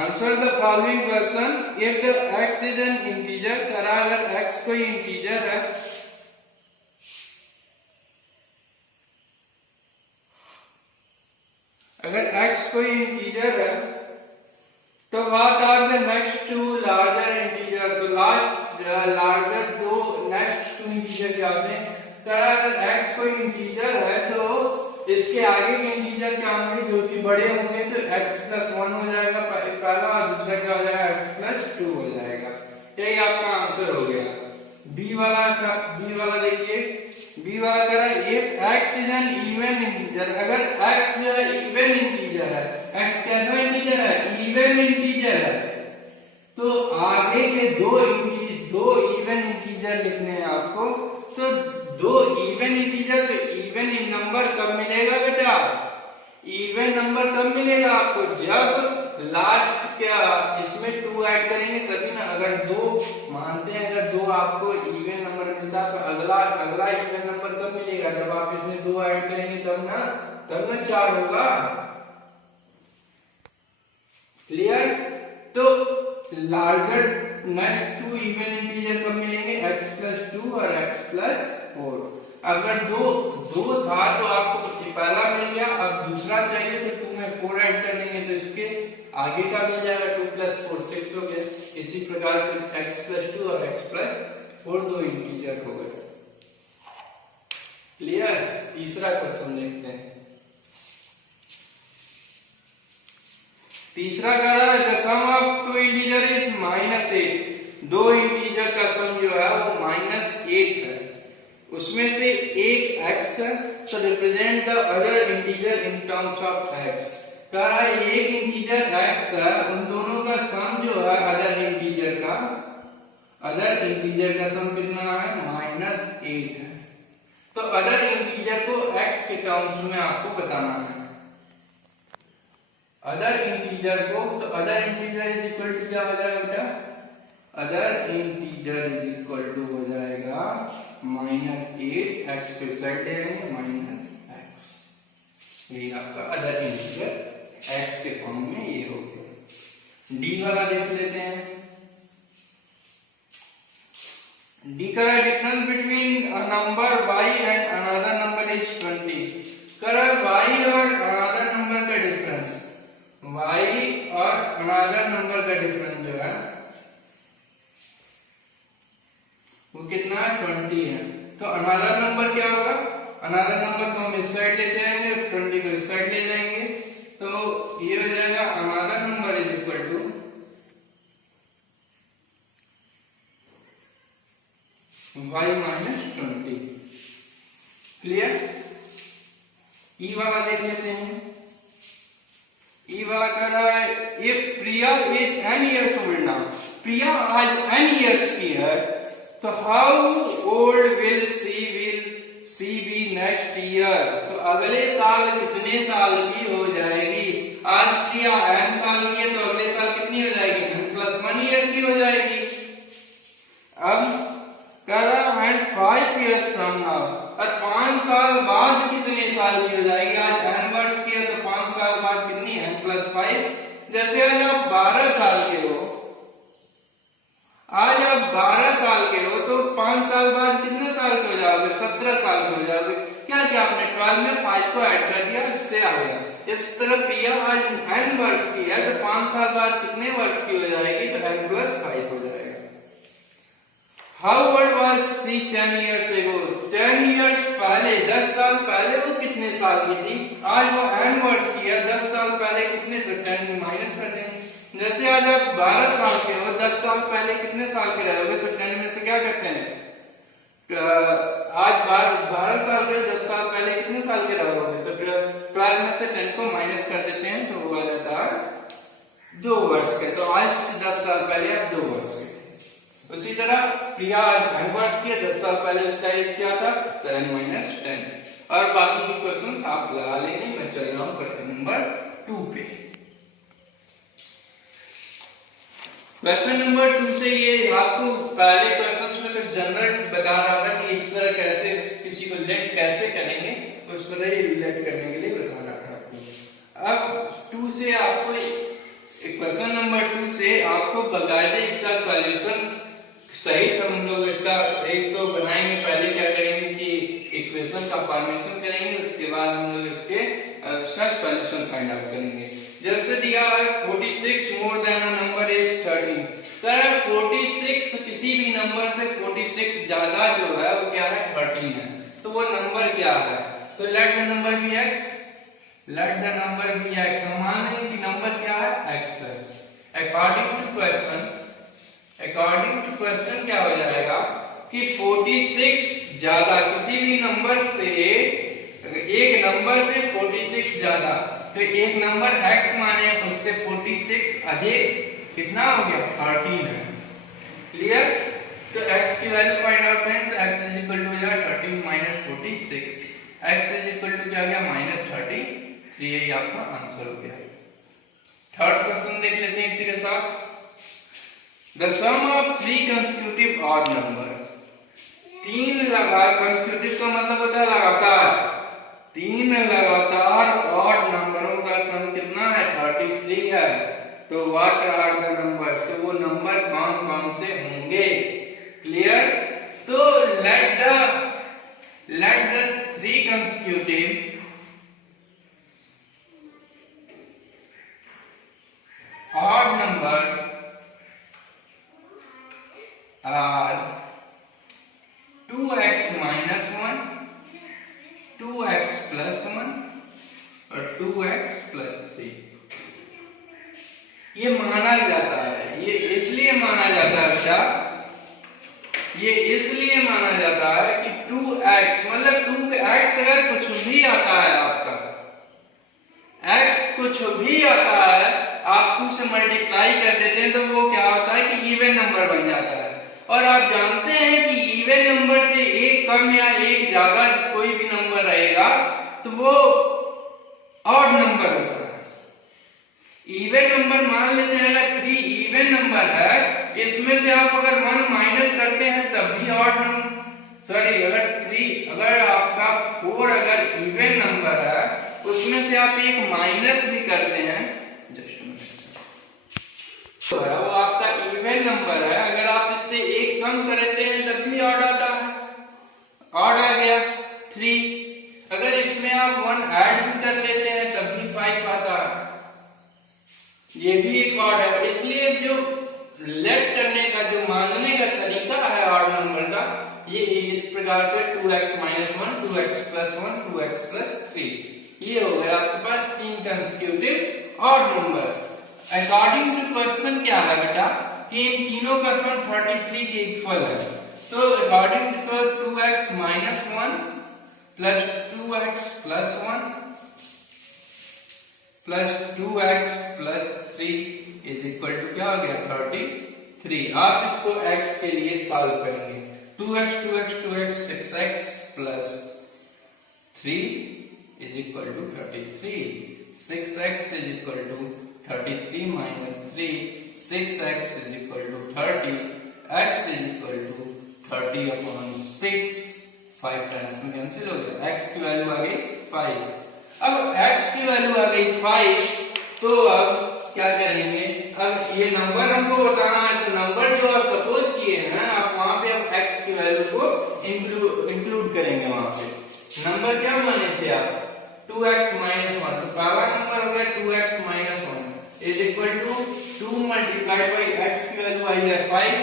Answer the following question if the x is an integer. करा अगर x कोई integer है, अगर x कोई इंटीजर है तो what are the next two larger integer. तो लार्जर दो नेक्स्ट टू इंटीजर क्या होते हैं। अगर x कोई इंटीजर है तो इसके आगे के इंटीजर क्या होंगे जो कि बड़े होंगे। तो x+1 हो जाएगा पहला, और दूसरा क्या हो जाएगा x+2 हो जाएगा। यही आपका आंसर हो गया। बी वाला देखिए, बी वाला कह रहा है if x is an even integer. अगर x जो है इवन इंटीजर है, x कैसा इंटीजर है, इवन इंटीजर है, तो आगे के दो इवन इंटीजर लिखने हैं आपको। तो दो इवन इंटीजर, तो इवन नंबर कब मिलेगा बेटा, इवन नंबर कब मिलेगा आपको, जब लास्ट क्या इसमें 2 ऐड करेंगे तभी ना। अगर दो मानते हैं, अगर दो आपको इवन नंबर मिलता है तो अगला इवन नंबर कब मिलेगा, जब आप इसमें 2 ऐड करेंगे तब ना 4 होगा। क्लियर। तो लार्जर नेक्स्ट 2 इवन इंटीजर कब मिलेंगे, x+2 और x+4। अगर दो था तो आपको पहला मिल गया, अब दूसरा चाहिए तो 2 में 4 ऐड कर देंगे तो इसके आगे का मिल जाएगा, 2+4 6 हो गया। इसी प्रकार से x+2 और x+4 दो इंटीजर हो गए। क्लियर। तीसरा क्वेश्चन देखते हैं। तीसरा कह रहा है the sum of 2 integer is -8। दो इंटीजर का सम जो है वो -8 है, उसमें से एक x है, तो represent the other integer in terms of x। कह रहा है एक इंटीजर x है, उन दोनों का सम जो है अदर इंटीजर का सम कितना है, -8 है। तो अदर इंटीजर को x के टर्म्स में आपको बताना है। अदर इंटीजर को, तो other integer is equal to क्या हो जाएगा बेटा, other integer is equal to हो जाएगा -8, x पे साइड ले लेंगे -x। ये आपका अदर इंटीजर x के फॉर्म में ये हो गया। डी वाला देख लेते हैं। डी का difference between a number y and another number is 20। करा y और अनदर नंबर का डिफरेंस, y और अनदर नंबर का डिफरेंस जो है वो कितना है, 20 है। तो अनदर नंबर क्या होगा, अनदर नंबर को हम इस साइड ले जाएंगे, 20 को इस साइड ले जाएंगे, तो ये हो जाएगा another number is equal to y -20। Clear. E वाला देख लेते हैं। ई वाला कह रहा है if Priya is n years old now। Priya आज n years की है, तो how old will she be next year. तो अगले साल कितने साल की हो जाएगी। आज प्रिया n साल की है, तो अगले साल कितनी हो जाएगी, n+1 ईयर की हो जाएगी। अब कह रहा है 5 years from now, और 5 साल बाद कितने साल की हो जाएगी। आज n वर्ष की है, तो 5 साल बाद कितनी, n+5। जैसे आज आप 12 साल के हो, आज आप 12 साल के हो, तो 5 साल बाद कितने साल के हो जाओगे, 17 साल के हो जाओगे। क्या किया आपने, 12 में 5 को ऐड कर दिया, इससे आ गया। इस तरह प्रिया आज n वर्ष की है, तो 5 साल बाद कितने वर्ष की हो जाएगी, तो n+5 हो जाएगा। How old was she 10 years ago। 10 years पहले, 10 साल पहले वो कितने साल की थी। आज वो n वर्ष की है, 10 साल पहले कितने, तो 10 में माइनस कर देंगे। जैसे आज आप 12 साल के हो, 10 साल पहले कितने साल के रहोगे, तो 10 में से क्या करते हैं, आज 12 साल के, 10 साल पहले कितने साल के रहोगे, तो 12 में से 10 को माइनस कर देते हैं, तो वो आ जाता है 2 वर्ष के। तो आज से 10 साल पहले आप 2 वर्ष के। उसी तरह प्रिया n वर्ष की, 10 साल पहले उसका एज क्या था, तो n-10। और बाकी के क्वेश्चन आप लगा लेंगे। मैं चल रहा हूँ क्वेश्चन नंबर 2 पे। क्वेश्चन नंबर 2 से ये आपको पहले क्वेश्चन में सिर्फ जनरल बता रहा था कि इस तरह कैसे किसी को लेट कैसे करेंगे, उस तरह ये रिलेट करने के लिए बता रहा था आपको। अब 2 से आपको क्वेश्चन नंबर 2 से आपको बकायदे इसका सॉल्यूशन सहित हम लोग इसका एक तो बनाएंगे। पहले क्या करेंगे, इसकी इक्वेशन का फॉर्मेशन करेंगे, उसके बाद हम लोग इसका सॉल्यूशन फाइंड आउट करेंगे। जैसे दिया है 46 more than a number is 13, तो 46 किसी भी नंबर से 46 ज्यादा जो है वो क्या है 13 है, तो वो नंबर क्या है, तो let the number be x, let the number be x। हम मान लेंगे कि नंबर क्या है x है। अकॉर्डिंग टू क्वेश्चन क्या हो जाएगा कि 46 ज्यादा किसी भी नंबर से, एक नंबर से 46 ज्यादा, तो एक नंबर x माने उससे 46 अधिक कितना हो गया 13 है। क्लियर? तो x की वैल्यू फाइंड आउट करें तो x is equal to 13 minus 46, x is equal to क्या गया -30, तो ये आपका आंसर हो गया। थर्ड क्वेश्चन देख लेते हैं इसी के साथ। The sum of 3 consecutive odd numbers, 3 लगातार, consecutive का मतलब होता है लगातार, 3 लगातार odd नंबरों का सम कितना है 33 है। तो what are the numbers, तो वो नंबर कौन कौन से होंगे। क्लियर? तो let the 3 consecutive odd numbers are 2x minus 1, 2x plus 1 और 2x plus 3। ये माना जाता है, ये इसलिए माना जाता है क्या, ये इसलिए माना जाता है कि 2x मतलब 2x अगर कुछ भी आता है आपका, x कुछ भी आता है, आप 2 से मल्टीप्लाई कर देते हैं तो वो क्या होता है कि इवन नंबर बन जाता है। और आप जानते हैं कि इवन नंबर से एक कम या एक ज्यादा कोई भी नंबर रहेगा तो वो ऑड नंबर होता है। इवन नंबर मान लेते हैं अगर 3 इवन नंबर है, इसमें से आप अगर 1 माइनस करते हैं तब भी ऑड नंबर, सॉरी अगर आपका 4 अगर इवन नंबर है उसमें से आप एक माइनस भी करते हैं, तो है वो आपका इवन नंबर है, अगर आप इससे एक कम करते हैं तब भी ऑड आता है, ऑड आ गया 3। अगर इसमें आप 1 ऐड भी कर लेते हैं तब भी 5 आता है, ये भी एक ऑड है। इसलिए जो लेट करने का, जो मानने का तरीका है ऑड नंबर का, ये इस प्रकार से 2x minus 1, 2x plus 1, 2x plus 3, ये हो गया आपके पास 3 consecutive odd numbers. According to question क्या है बेटा कि इन तीनों का सम 33 के इक्वल है, तो according to 2x minus 1 plus 2x plus 1 plus 2x plus 3 is equal to क्या हो गया 33। आप इसको x के लिए सॉल्व करेंगे, 2x 2x 2x 6x plus 3 is equal to 33, 6x is equal to 33 minus 3, 6x is equal to 30, x is equal to 30 upon 6, 5 times में cancel हो गया, x की वैल्यू आ गई 5। अब x की वैल्यू आ गई 5, तो अब क्या करेंगे, अब ये नंबर हमको बताना है, तो नंबर जो आप सपोज किए हैं आप वहां पे अब x की वैल्यू को इंक्लूड करेंगे। वहां पे नंबर क्या माने थे आप 2x minus 1, तो पहला नंबर हो गया 2x minus 1 is equal to 2 multiplied by x की वैल्यू आई है 5,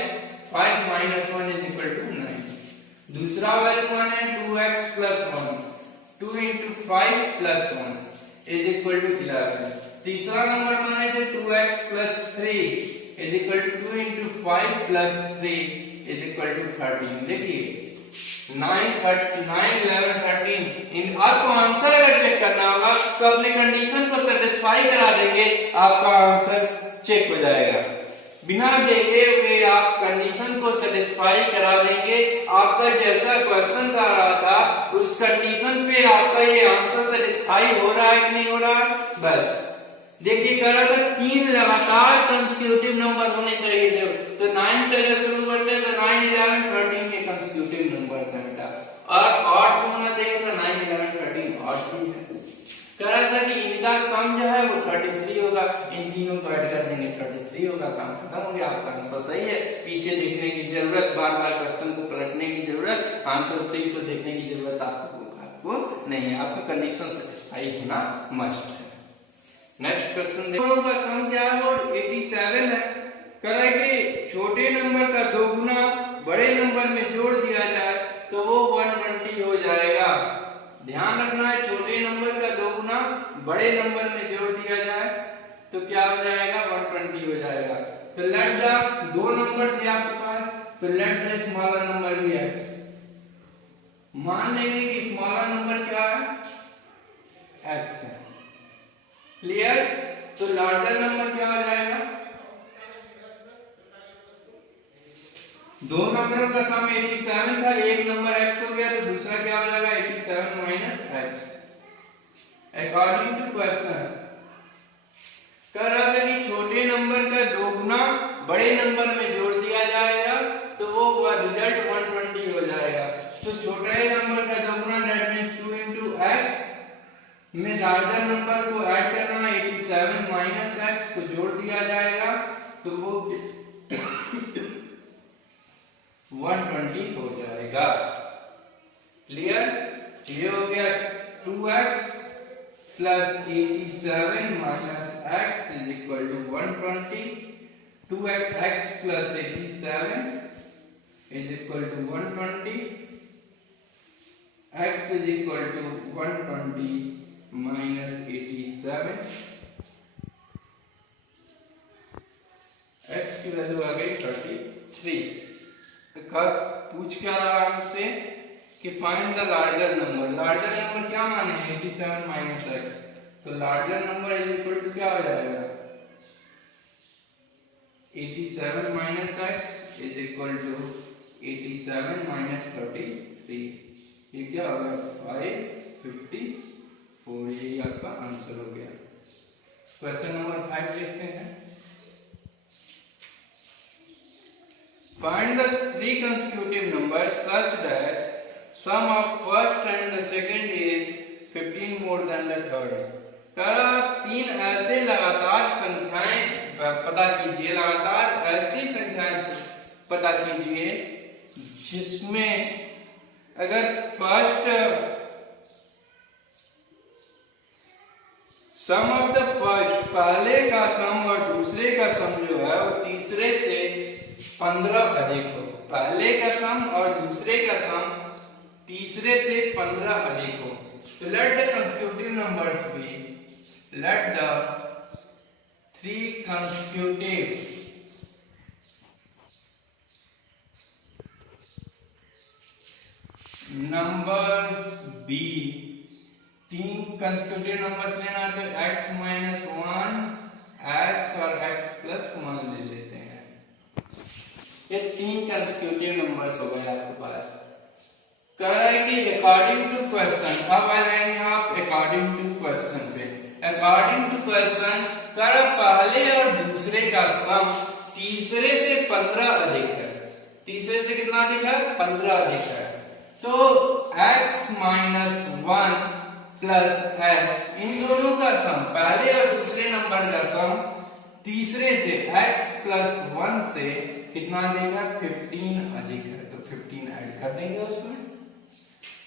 5 minus 1 is equal to 9। दूसरा वैल्यू माने 2x plus 1, 2 into 5 plus 1 is equal to 11। तीसरा नंबर माने थे 2x plus 3 is equal to 2 into 5 plus 3 is equal to 13। देखिए 9, 11, 13, इन आपको answer अगर चेक करना होगा तो अपने कंडीशन को सेटिस्फाई करा देंगे, आपका आंसर चेक हो जाएगा। बिना देखे हुए आप कंडीशन को सेटिस्फाई करा देंगे, आपका जैसा क्वेश्चन आ रहा था उस कंडीशन पे आपका ये आंसर सेटिस्फाई हो रहा है कि नहीं हो रहा। बस देखिए कह रहा था 3 लगातार कंसेक्यूटिव नंबर होने चाहिए थे, तो 9 से अगर शुरू करते हैं तो 9, 11, 13 के कंसेक्यूटिव नंबर है बेटा, और ऑड होना चाहिए तो 9, 11, 13 ऑड भी है। कह रहा था कि इनका सम जो है वो 33 होगा, इन तीनों को ऐड कर देंगे 33 होगा, काम खत्म हो गया, आपका आंसर सही है। पीछे देखने की जरूरत, बार बार क्वेश्चन को पलटने की जरूरत, आंसर सही को देखने की जरूरत आपको नहीं है, आपका कंडीशन सेटिस्फाई होना मस्ट है। नेक्स्ट क्वेश्चन देखो, का सम क्या है वो 87 है। कह रहा है कि छोटे नंबर का 2 गुना बड़े नंबर में जोड़ दिया जाए तो वो 120 हो जाएगा। ध्यान रखना है, छोटे नंबर का 2 गुना बड़े नंबर में जोड़ दिया जाए तो क्या हो जाएगा, 120 हो जाएगा। तो लेट द 2 नंबर दिया आपके पास, तो लेट द स्मॉलर नंबर भी x, मान लेंगे कि स्मॉलर नंबर क्या है, x है। क्लियर? तो लार्जर नंबर क्या हो जाएगा, दो नंबरों का सम 87 था, एक नंबर x हो गया तो दूसरा क्या हो जाएगा 87 minus x। According to question कह रहा था कि छोटे नंबर का 2 गुना बड़े नंबर में जोड़ दिया जाएगा तो वो रिजल्ट 120 हो जाएगा। तो छोटे नंबर का 2 गुना दैट मींस 2 into x में लार्जर नंबर को ऐड करना, 87 माइनस x को जोड़ दिया जाएगा तो वो 120 हो जाएगा। क्लियर? ये हो गया 2x plus 87 minus x is equal to 120। 2x plus 87 is equal to 120, x is equal to 120 minus 87, x की वैल्यू आ गई 33। पूछ क्या रहा हमसे कि find the larger number. Larger number क्या माने, 87 माइनस x, तो larger number is equal to क्या हो जाएगा, 87 minus x is equal to 87 minus 33। ये क्या होगा 554, यही आपका आंसर हो गया। क्वेश्चन नंबर 5 देखते हैं। Find the 3 consecutive numbers such that sum of first and the second is 15 more than the third। करा 3 ऐसे लगातार संख्याएं पता कीजिए, लगातार ऐसी संख्याएं पता कीजिए जिसमें अगर first sum of the first, पहले का सम और दूसरे का सम जो है वो तीसरे से 15 अधिक हो। पहले का सम और दूसरे का सम तीसरे से 15 अधिक हो। तो let the consecutive numbers be, let the 3 consecutive numbers be, 3 consecutive numbers लेना है तो x माइनस 1, x और x प्लस 1 ले लेते हैं। ये 3 कंसेक्यूटिव नंबर्स हो गए आपके पास। कह रहा है कि अकॉर्डिंग टू क्वेश्चन, अब आ जाएंगे आप अकॉर्डिंग टू क्वेश्चन पे। अकॉर्डिंग टू क्वेश्चन कह रहा पहले और दूसरे का सम तीसरे से 15 अधिक है। तीसरे से कितना अधिक है, 15 अधिक है। तो x माइनस 1 प्लस x, इन दोनों का सम, पहले और दूसरे नंबर का सम तीसरे से x प्लस 1 से कितना देगा, 15 अधिक है। तो 15 ऐड कर देंगे उसमें।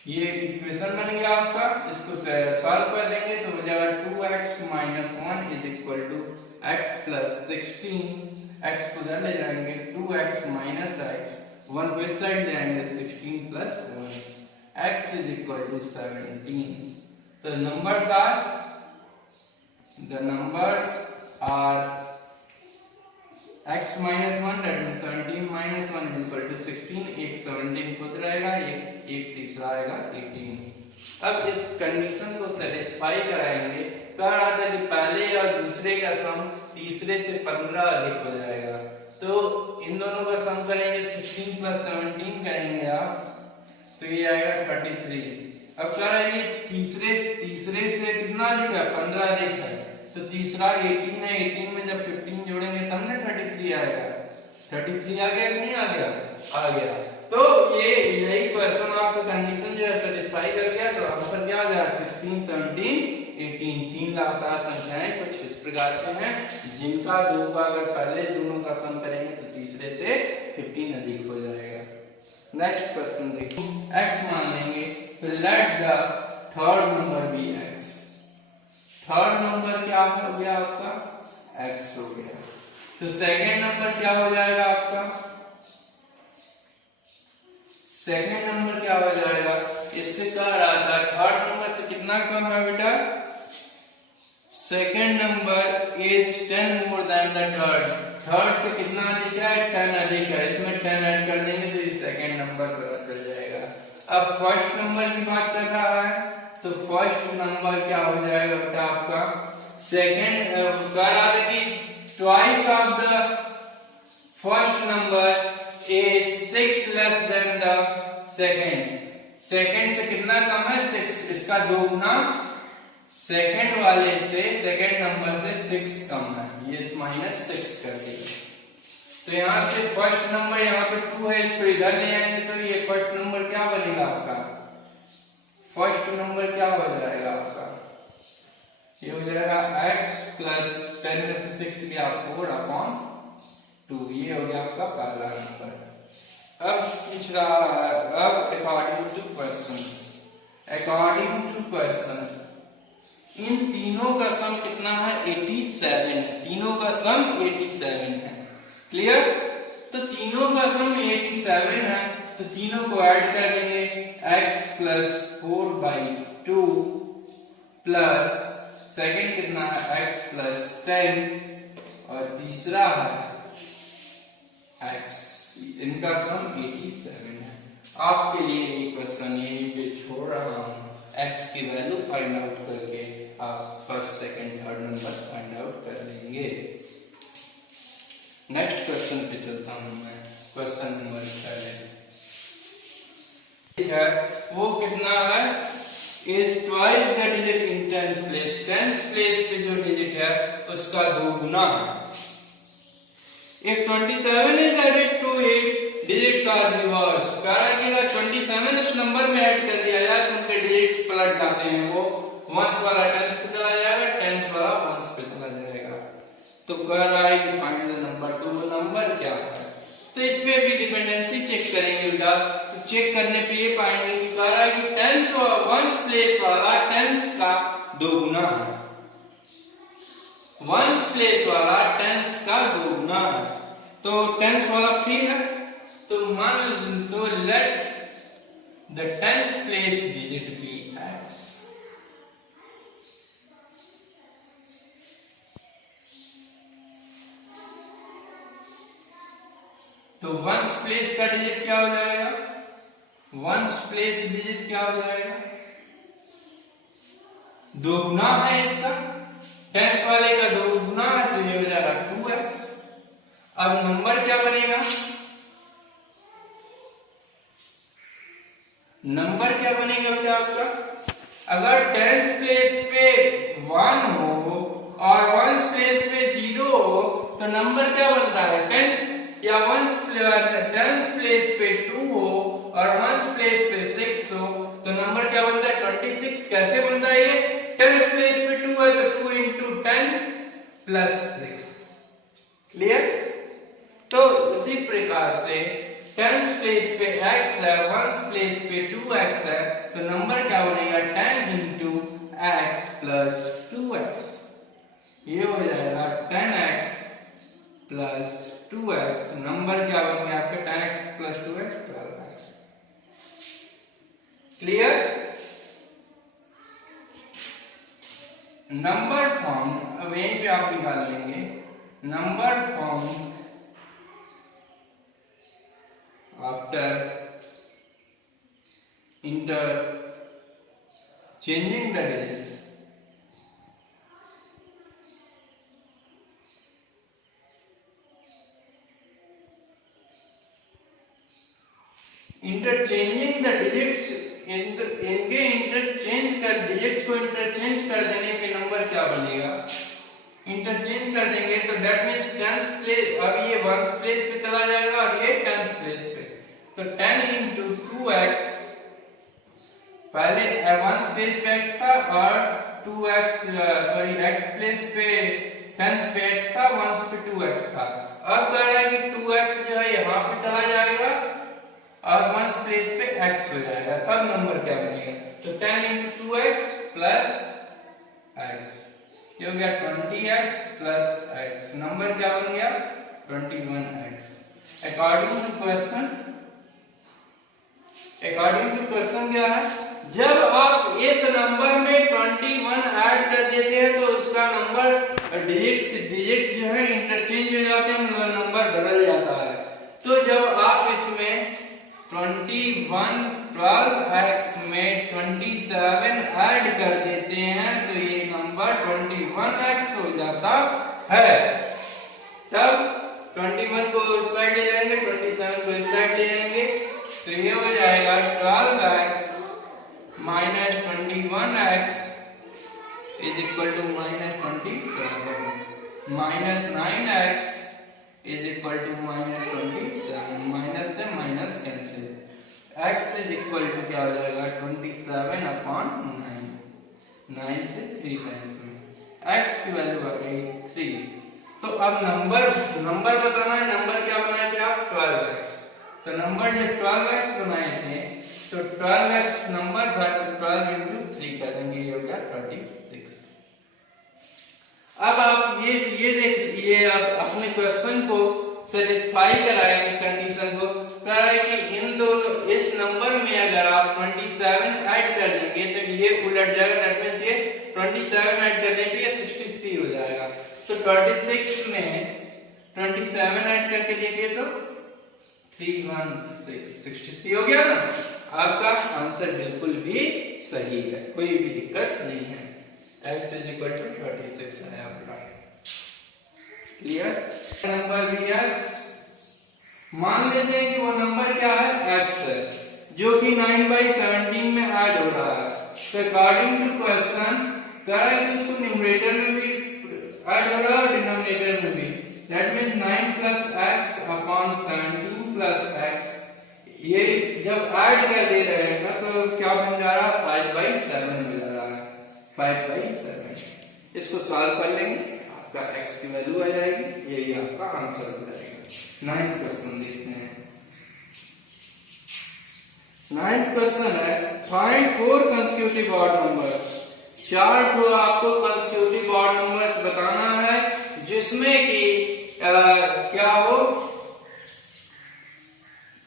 ये इक्वेशन बन गया आपका। इसको सॉल्व कर देंगे तो हो जाएगा 2x minus 1 is equal to x plus 16। x को इधर ले जाएंगे 2x माइनस x, 1 को इस साइड ले आएंगे 16 plus 1, x is equal to 17। तो numbers are x minus 1 that means 17 minus 1 is equal to 16। एक 17 खुद रहेगा, एक तीसरा आएगा 18। अब इस कंडीशन को सेटिस्फाई कराएंगे। कह रहा था कि पहले और दूसरे का सम तीसरे से 15 अधिक हो जाएगा। तो इन दोनों का सम करेंगे, 16 प्लस 17 करेंगे आप तो ये आएगा 33। अब कह रहा है तीसरे से कितना अधिक है, 15 अधिक है। तो तीसरा 18 है, 18 में जब 15 जोड़ेंगे तब ना 33 आएगा। 33 आ गया कि नहीं आ गया, आ गया। तो ये यही क्वेश्चन आपका कंडीशन जो है सेटिस्फाई कर गया। तो आंसर क्या आ जाएगा, 16, 17, 18। 3 लगातार संख्याएं कुछ इस प्रकार से हैं जिनका दो का अगर पहले दोनों का सम करेंगे तो तीसरे से 15 अधिक हो जाएगा। नेक्स्ट क्वेश्चन देखिए, x मान लेंगे तो let the third number be x। Third number क्या हो गया आपका? x हो गया। तो सेकंड नंबर क्या हो जाएगा आपका? सेकंड नंबर क्या हो जाएगा? इससे कह रहा था थर्ड नंबर से कितना कम है बेटा? Second number is 10 more than the third. Third से कितना अधिक है? 10 अधिक है। इसमें 10 ऐड कर देंगे तो ये सेकंड नंबर पता चल जाएगा। अब फर्स्ट नंबर की बात कर रहा है तो फर्स्ट नंबर क्या हो जाएगा बेटा आपका? सेकंड कह रहा था कि twice of the first number is 6 less than the second. Second से कितना कम है? 6। इसका दो गुना सेकंड वाले से, सेकंड नंबर से 6 कम है। ये -6 कर दिया। तो यहाँ से फर्स्ट नंबर यहाँ पे 2 है, इसको इधर ले आएंगे तो ये फर्स्ट नंबर क्या बनेगा आपका? फर्स्ट नंबर क्या हो जाएगा आपका? ये हो जाएगा x प्लस 10 में से 6 गया 4/2। ये हो गया आपका पहला नंबर। अब पूछ रहा है, अब अकॉर्डिंग टू क्वेश्चन इन तीनों का सम कितना है? 87 है। तीनों का सम 87 है। क्लियर? तो तीनों का सम 87 है तो तीनों को ऐड कर लेंगे। x प्लस 4/2 प्लस सेकंड कितना है? x प्लस 10 और तीसरा है x। इनका सम 87 है। आपके लिए एक क्वेश्चन यही पे छोड़ रहा हूँ। x की वैल्यू फाइंड आउट करके आप first second third number find out कर लेंगे। नेक्स्ट क्वेश्चन पे चलता हूँ मैं। क्वेश्चन नंबर 7 है, वो कितना है? Is twice the digit in tenth place. Tenth place पे जो डिजिट है उसका 2 गुना है। If 27 is added to it, digits are reversed। कारण कि अगर 27 उस नंबर में ऐड कर दिया जाए तो उनके डिजिट्स पलट जाते हैं। वो वंस वाला टेंस पे चला जाएगा, टेंस वाला वंस पे चला जाएगा। तो कह रहा है कि फाइंड द नंबर। तो वो नंबर क्या है? तो इस पे भी डिपेंडेंसी चेक करेंगे बेटा। तो चेक करने पे ये पाएंगे कि कह रहा है कि टेंस और वंस प्लेस वाला टेंस का 2 गुना है। वंस प्लेस वाला टेंस का 2 गुना है। तो टेंस वाला फ्री है तो मान तो let the tens place digit be x। तो वंस प्लेस का डिजिट क्या हो जाएगा? वंस प्लेस डिजिट क्या हो जाएगा? 2 गुना है इसका। टेंस वाले का 2 गुना है तो ये हो जाएगा 2x। अब नंबर क्या बनेगा? नंबर क्या बनेगा बेटा आपका? अगर टेंस प्लेस पे 1 हो और वंस प्लेस पे 0 हो तो नंबर क्या बनता है? 10। या टेंस प्लेस पे 2 हो और वंस प्लेस पे 6 हो तो नंबर क्या बनता है? 26। कैसे बनता है ये? टेंस प्लेस पे 2 है तो 2 into 10 प्लस 6। क्लियर? तो उसी प्रकार से टेंस प्लेस पे x है, वंस प्लेस पे 2x है तो नंबर क्या बनेगा? 10 into x प्लस 2x। ये हो जाएगा 10x प्लस 2x। नंबर क्या बन गया आपके? 10x plus 2x 12x। Clear? Number form अब यहीं पे आप निकाल लेंगे। Number form after changing the digits। Interchanging the digits, इनके इंटरचेंज कर डिजिट्स को इंटरचेंज कर देने पे नंबर क्या बनेगा? इंटरचेंज कर देंगे तो दैट मींस टेंस प्लेस, अब ये वंस प्लेस पे चला जाएगा और ये टेंस प्लेस पे। तो 10 into 2x, पहले वंस प्लेस पे x था और 2x सॉरी x प्लेस पे टेंस पे x था, वंस पे 2x था। अब कह रहा है कि 2x जो है यहाँ पे चला जाएगा और वंस प्लेस पे x हो जाएगा, तब नंबर क्या बनेगा? तो 10 into 2x प्लस x, ये हो गया 20x प्लस x, नंबर क्या बन गया? 21x। अकॉर्डिंग टू क्वेश्चन क्या है, जब आप इस नंबर में 21 ऐड कर देते हैं तो उसका नंबर डिजिट जो है इंटरचेंज हो जाते हैं, मतलब नंबर बदल जाता है। तो जब आप इसमें 21 12x में 27 ऐड कर देते हैं तो ये नंबर 21x हो जाता है। तब 21 को उस साइड ले जाएंगे, 27 को इस साइड ले जाएंगे, तो ये हो जाएगा 12x minus 21x is equal to minus 27, minus 9x is equal to minus 27, minus से minus cancel, x is equal to क्या हो जाएगा? 27 upon 9, 9 से 3 टाइम्स में x की वैल्यू आ गई 3। तो अब नंबर बताना है, नंबर क्या बनाए थे आप? 12x। तो नंबर जब 12x बनाए थे तो 12x नंबर था, तो 12 into 3 कर देंगे, ये हो गया 36। अब आप ये देखिए, आप अपने क्वेश्चन को सेटिस्फाई कराएंगे, कंडीशन को कह रहा है कि इन दोनों इस नंबर में अगर आप 27 ऐड कर देंगे तो ये उलट जाएगा, दैट मींस ये 27 ऐड कर देंगे ये 63 हो जाएगा। तो 26 में 27 ऐड करके देखिए तो 63 हो गया ना। आपका आंसर बिल्कुल भी सही है, कोई भी दिक्कत नहीं है। x is equal to 36 है आपका। क्लियर? नंबर भी x, मान लेते हैं कि वो नंबर क्या है? x है, जो कि 9/17 में ऐड हो रहा है। तो अकॉर्डिंग टू क्वेश्चन कह रहा है कि उसको न्यूमरेटर में भी ऐड हो रहा है और डिनोमिनेटर में भी, that means 9 plus x upon 17 plus x, ये जब ऐड कर दे रहे हैं तो क्या बन जा रहा है? 5/7 हो जा रहा है, 5/7। इसको सॉल्व कर लेंगे, आपका x की वैल्यू आ जाएगी, यही आपका आंसर हो जाएगा। 9th क्वेश्चन देखते हैं। 9th क्वेश्चन है, फाइंड 4 कंसेक्यूटिव ऑड नंबर्स। 4 तो आपको कंसेक्यूटिव ऑड नंबर्स बताना है जिसमें कि क्या हो,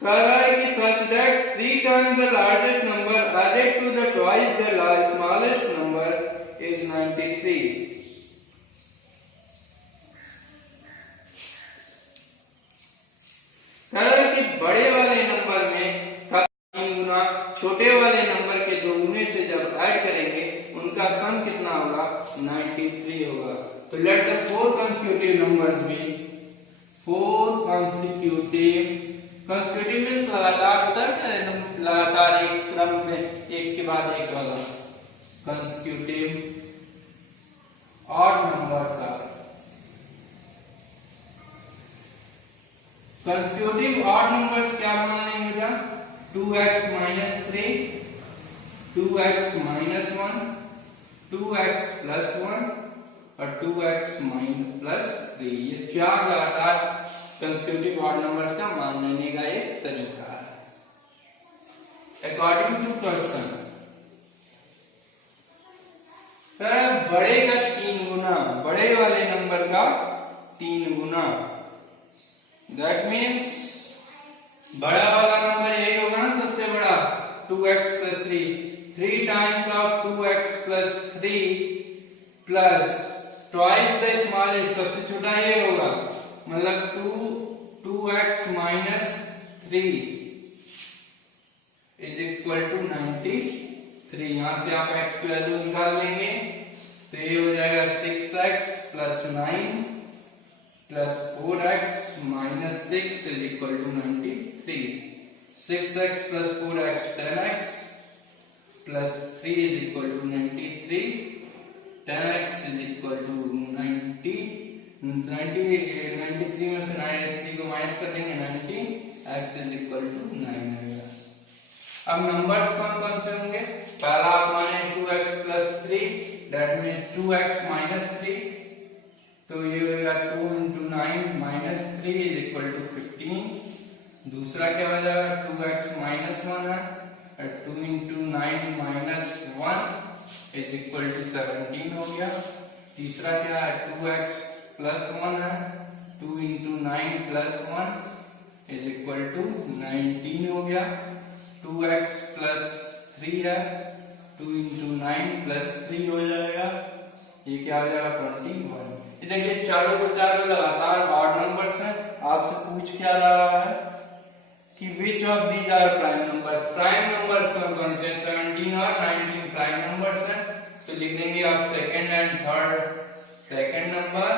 कह रहा है कि such that 3 times the largest number added to the twice the smallest number is 93। कह रहा है कि बड़े वाले नंबर में का 3 गुना छोटे वाले नंबर के 2 गुने से जब ऐड करेंगे उनका सम कितना होगा? 93 होगा। तो let the 4 consecutive numbers be 4 consecutive means लगातार होता है, लगातार एक क्रम में एक के बाद एक वाला। Consecutive odd numbers are, consecutive odd numbers क्या बना लेंगे बेटा? 2x minus 3, 2x minus 1, 2x plus 1 और 2x plus 3। ये 4 लगातार कंसेक्यूटिव ऑड नंबर्स का मान लेने का एक तरीका है। अकॉर्डिंग टू क्वेश्चन बड़े का 3 गुना, बड़े वाले नंबर का 3 गुना, दैट मीन्स बड़ा वाला नंबर यही होगा ना, सबसे बड़ा 2x plus 3 times of 2x plus 3 plus twice the smallest, सबसे छोटा ये होगा, मतलब 2x minus 3 is equal to 93। यहां से आप x की वैल्यू निकाल लेंगे तो ये हो जाएगा 6x plus 9 plus 4x minus 6 is equal to 93। 6x plus 4x 10x plus 3 is equal to 93। 10x is equal to 93 में से 93 को माइनस कर देंगे 90, x is equal to 9 आएगा। अब नंबर्स कौन कौन से होंगे? पहला आप माने 2x plus 3 that means 2x minus 3, तो ये होगा 2 into 9 minus 3 is equal to 15। दूसरा क्या हो जाएगा 2x माइनस 1 है, 2 into 9 minus 1 is equal to 17 हो गया। तीसरा क्या है 2x प्लस 1 है, 2 into 9 plus 1 is equal to 19 हो गया। 2x प्लस 3 है, 2 इंटू 9 प्लस 3 हो जाएगा, ये क्या हो जाएगा 21। ये देखिए चारों को चारों लगातार ऑड नंबर्स हैं। आपसे पूछ क्या रहा है कि which of these are prime numbers. Prime numbers कौन कौन से 17 और 19 प्राइम नंबर्स हैं, तो लिख देंगे आप second and third. Second number